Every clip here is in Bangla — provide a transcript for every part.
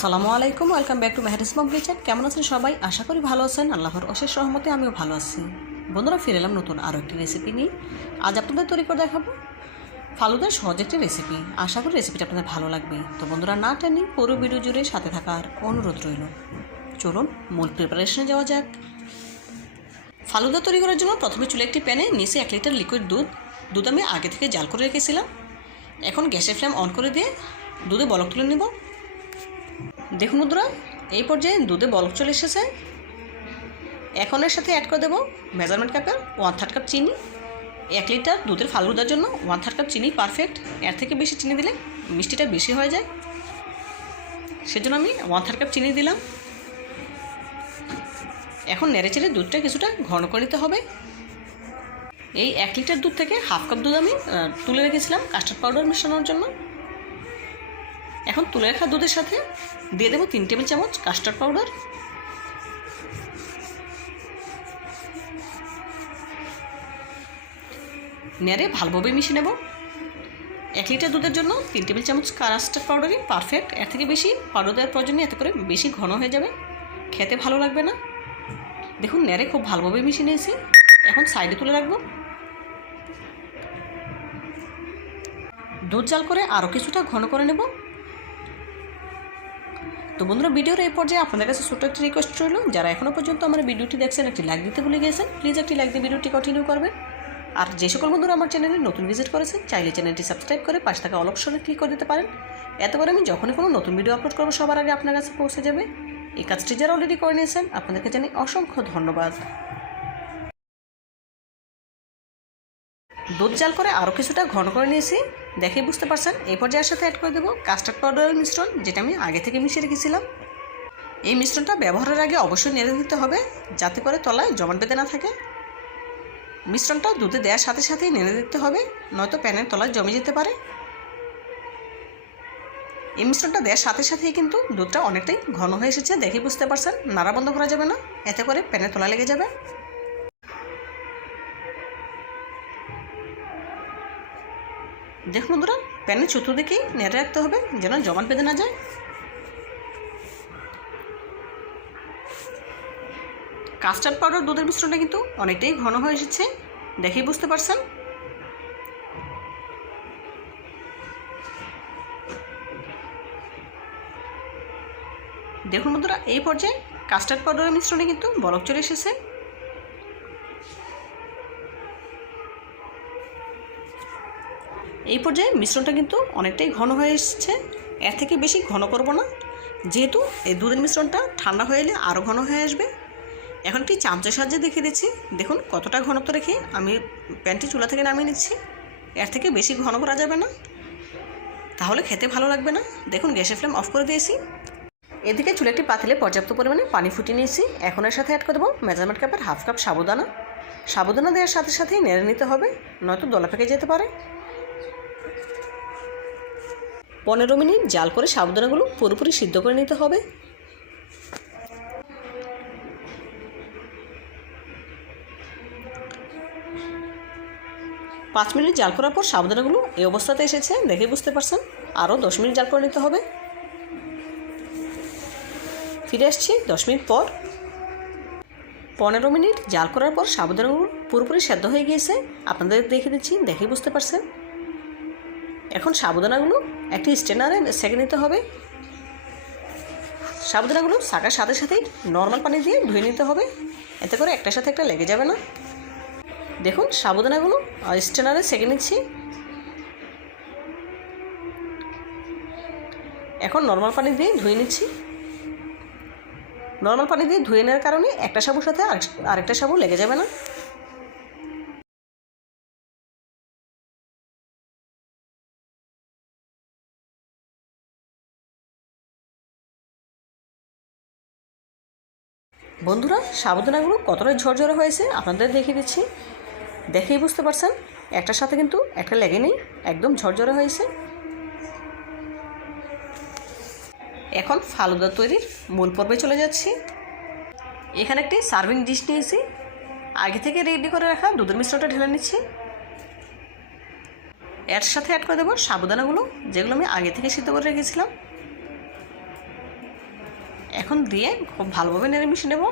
আসসালামু আলাইকুম, welcome back to Mehris mom kitchen. কেমন আছেন সবাই? আশা করি ভালো আছেন। আল্লাহর অশেষ রহমতে আমিও ভালো আছি। বন্ধুরা, ফিরে এলাম নতুন আরও একটি রেসিপি নিয়ে। আজ আপনাদের তৈরি করে দেখাবো ফালুদার সহজ একটি রেসিপি আশা করি রেসিপিটা আপনাদের ভালো লাগবে। তো বন্ধুরা, না টেনে পুরো ভিডিও জুড়ে সাথে থাকার অনুরোধ রইল। চলুন, মূল প্রিপারেশনে যাওয়া যাক। ফালুদা তৈরি করার জন্য প্রথমে চুলে একটি প্যানে নিচে এক লিটার লিকুইড দুধ। দুধ আমি আগে থেকে জাল করে রেখেছিলাম। এখন গ্যাসের ফ্লেম অন করে দিয়ে দুধে বলক তুলে নেব। দেখুন বন্ধুরা এই পর্যায়ে দুধে বলক চলে এসেছে। এখন এর সাথে অ্যাড করে দেবো মেজারমেন্ট কাপের ওয়ান থার্ড কাপ চিনি। এক লিটার দুধের ফালুদার জন্য ওয়ান থার্ড কাপ চিনি পারফেক্ট এর থেকে বেশি চিনি দিলে মিষ্টিটা বেশি হয়ে যায়। সেজন্য আমি ওয়ান থার্ড কাপ চিনি দিলাম। এখন নেড়ে চেড়ে দুধটা কিছুটা ঘন করে নিতে হবে। এই এক লিটার দুধ থেকে হাফ কাপ দুধ আমি তুলে রেখেছিলাম কাস্টার্ড পাউডার মেশানোর জন্য। এখন তুলে রাখা দুধের সাথে দিয়ে দেবো তিন টেবিল চামচ কাস্টার্ড পাউডার নেড়ে ভালোভাবে মিশিয়ে নেব। এক লিটার দুধের জন্য তিন টেবিল চামচ কাস্টার্ড পাউডারই পারফেক্ট এর থেকে বেশি পাউডার দেওয়ার প্রয়োজন নেই, এতে করে বেশি ঘন হয়ে যাবে। খেতে ভালো লাগবে না। দেখুন, নেড়ে খুব ভালোভাবে মিশিয়ে নিয়েছি। এখন সাইডে তুলে রাখব। দুধ জাল করে আরও কিছুটা ঘন করে নেব। তো বন্ধুরা ভিডিওর এই পর্যায়ে আপনাদের কাছে ছোট্ট একটি রিকোয়েস্ট রইল। যারা এখনও পর্যন্ত আমার ভিডিওটি দেখছেন, একটি লাইক দিতে ভুলে গিয়েছেন প্লিজ একটি লাইক দিয়ে ভিডিওটি কন্টিনিউ করবেন। আর যে সকল বন্ধুরা আমার চ্যানেলে নতুন ভিজিট করেছেন, চাইলে চ্যানেলটি সাবস্ক্রাইব করে পাশে থাকা অলপশনে ক্লিক করে দিতে পারেন। এত করে আমি যখনই কোনো নতুন ভিডিও আপলোড করব, সবার আগে আপনার কাছে পৌঁছে যাবে। এই কাজটি যারা অলরেডি করে নিয়েছেন, আপনাদেরকে জানাই অসংখ্য ধন্যবাদ। দুধ জাল করে আরও কিছুটা ঘন করে নিয়েছি। দেখেই বুঝতে পারছেন, এই পর্যায়ের সাথে অ্যাড করে দেবো কাস্টার্ড পাউডারের মিশ্রণ, যেটা আমি আগে থেকে মিশিয়ে রেখেছিলাম। এই মিশ্রণটা ব্যবহারের আগে অবশ্যই নেড়ে দিতে হবে, যাতে করে তলায় জমাট বেঁধে না থাকে। মিশ্রণটা দুধে দেওয়ার সাথে সাথেই নেড়ে দিতে হবে, নয়তো প্যানের তলায় জমে যেতে পারে। এই মিশ্রণটা দেওয়ার সাথে সাথেই কিন্তু দুধটা অনেকটাই ঘন হয়ে এসেছে, দেখেই বুঝতে পারছেন, নাড়া বন্ধ করা যাবে না, এতে করে প্যানের তলা লেগে যাবে। দেখুন বন্ধুরা, প্যানের চতুর্দিকেই নেড়ে রাখতে হবে যেন জমাট বেঁধে না যায়। কাস্টার্ড পাউডার দুধের মিশ্রণটা কিন্তু অনেকটাই ঘন হয়ে এসেছে, দেখেই বুঝতে পারছেন। দেখুন বন্ধুরা, এই পর্যায়ে কাস্টার্ড পাউডারের মিশ্রণে কিন্তু বরফ চলে এসেছে। এই পর্যায়ে মিশ্রণটা কিন্তু অনেকটাই ঘন হয়ে এসেছে। এর থেকে বেশি ঘন করব না। যেহেতু এই দুধের মিশ্রণটা ঠান্ডা হয়ে এলে আরও ঘন হয়ে আসবে। এখন একটি চামচের সাহায্যে দেখিয়ে দিচ্ছি। দেখুন কতটা ঘনত্ব রেখে আমি প্যানটি চুলা থেকে নামিয়ে নিচ্ছি। এর থেকে বেশি ঘন করা যাবে না। তাহলে খেতে ভালো লাগবে না। দেখুন গ্যাসের ফ্লেম অফ করে দিয়েছি। এদিকে চুলে একটি পাতিলে পর্যাপ্ত পরিমাণে পানি ফুটিয়ে নিয়েছি। এখন এর সাথে অ্যাড করে দেবো মেজারমেন্ট কাপের হাফ কাপ সাবুদানা। সাবুদানা দেওয়ার সাথে সাথেই নেড়ে নিতে হবে, নয়তো দলা পেকে যেতে পারে। পনেরো মিনিট জাল করে সাবুদানাগুলো পুরোপুরি সিদ্ধ করে নিতে হবে। পাঁচ মিনিট জাল করার পর সাবুদানাগুলো এই অবস্থাতে এসেছে, দেখে বুঝতে পারছেন? আরও দশ মিনিট জাল করে নিতে হবে। ফিরে আসছি দশ মিনিট পর। পনেরো মিনিট জাল করার পর সাবুদানাগুলো পুরোপুরি সেদ্ধ হয়ে গিয়েছে। আপনাদের দেখে দিচ্ছি দেখেই বুঝতে পারছেন? এখন সাবুদানাগুলো একটি স্টেনারে সেঁকে নিতে হবে। সাবুদানাগুলো শাকার সাথে সাথেই নর্মাল পানি দিয়ে ধুয়ে নিতে হবে। এতে করে একটার সাথে একটা লেগে যাবে না। দেখুন সাবুদানাগুলো স্টেনারে সেঁকে নিচ্ছি। এখন নর্মাল পানি দিয়ে ধুয়ে নিচ্ছি। নর্মাল পানি দিয়ে ধুয়ে নেওয়ার কারণে একটা সাবুর সাথে আরেক- আরেকটা সাবু লেগে যাবে না। বন্ধুরা, সাবধানাগুলো কতটা ঝরঝরে হয়েছে আপনাদের দেখিয়ে দিচ্ছি। দেখেই বুঝতে পারছেন, একটার সাথে কিন্তু একটা লেগে নেই, একদম ঝরঝরে হয়েছে। এখন ফালুদা তৈরির মূল পর্বে চলে যাচ্ছি। এখানে একটি সার্ভিং ডিশ নিয়েছি। আগে থেকে রেডি করে রাখা দুধের মিশ্রণটা ঢেলে নিচ্ছি। এর সাথে অ্যাড করে দেবো সাবুদানাগুলো যেগুলো আমি আগে থেকে সিদ্ধ করে রেখেছিলাম। এখন দিয়ে খুব ভালোভাবে নেড়ে মিশিয়ে নেব।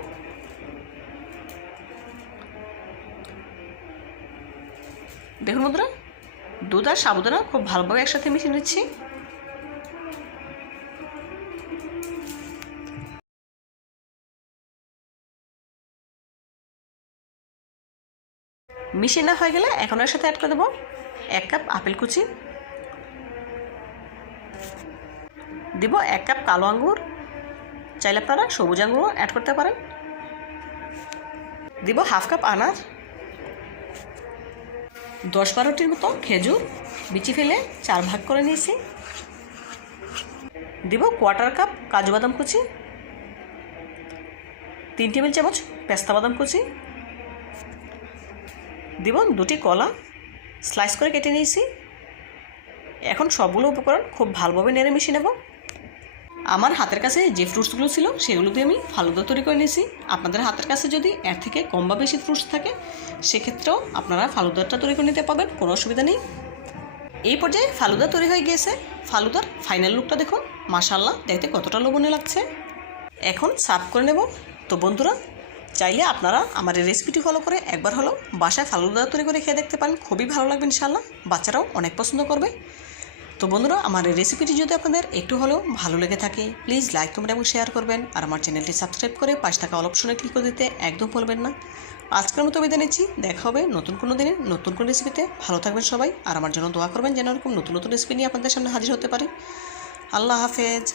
দেখুন বন্ধুরা, দুধ আর সাবুদানা খুব ভালোভাবে একসাথে মিশিয়ে নিচ্ছি। মিশিয়ে না হয়ে গেলে এখন এর সাথে অ্যাড করে দেবো এক কাপ আপেল কুচি। দিব এক কাপ কালো আঙ্গুর। চাইলে আপনারা সবুজ আঙ্গুরও অ্যাড করতে পারেন। দিব হাফ কাপ আনার। দশ বারোটির মতো খেজুর বিচি ফেলে চার ভাগ করে নিয়েছি। দিব কোয়ার্টার কাপ কাজু বাদাম কুচি। তিন টেবিল চামচ পেস্তা বাদাম কুচি। দিব দুটি কলা। স্লাইস করে কেটে নিয়েছি। এখন সবগুলো উপকরণ খুব ভালোভাবে নেড়ে মিশিয়ে নেব। আমার হাতের কাছে যে ফ্রুটসগুলো ছিল, সেগুলো দিয়ে আমি ফালুদা তৈরি করে নিয়েছি। আপনাদের হাতের কাছে যদি এর থেকে কম বা বেশি ফ্রুটস থাকে, সেক্ষেত্রেও আপনারা ফালুদাটা তৈরি করে নিতে পারবেন, কোনো অসুবিধা নেই। এই পর্যায়ে ফালুদা তৈরি হয়ে গিয়েছে। ফালুদার ফাইনাল লুকটা দেখুন। মাশাল্লাহ দেখতে কতটা লোভনীয় লাগছে। এখন সার্ভ করে নেব। তো বন্ধুরা, চাইলে আপনারা আমার এই রেসিপিটি ফলো করে একবার হলো বাসায় ফালুদা তৈরি করে খেয়ে দেখতে পারেন। খুবই ভালো লাগবে ইনশাল্লাহ বাচ্চারাও অনেক পছন্দ করবে। তো বন্ধুরা, আমার এই রেসিপিটি যদি আপনাদের একটু হলেও ভালো লেগে থাকে প্লিজ লাইক কমেন্ট এবং শেয়ার করবেন। আর আমার চ্যানেলটি সাবস্ক্রাইব করে পাশে থাকা অপশনে ক্লিক করে দিতে একদম ভুলবেন না। আজকের মতো বিদায় নিচ্ছি। দেখা হবে নতুন কোনো দিনে নতুন কোনো রেসিপিতে ভালো থাকবেন সবাই। আর আমার জন্য দোয়া করবেন যেন এরকম নতুন নতুন রেসিপি নিয়ে আপনাদের সামনে হাজির হতে পারে। আল্লাহ হাফেজ।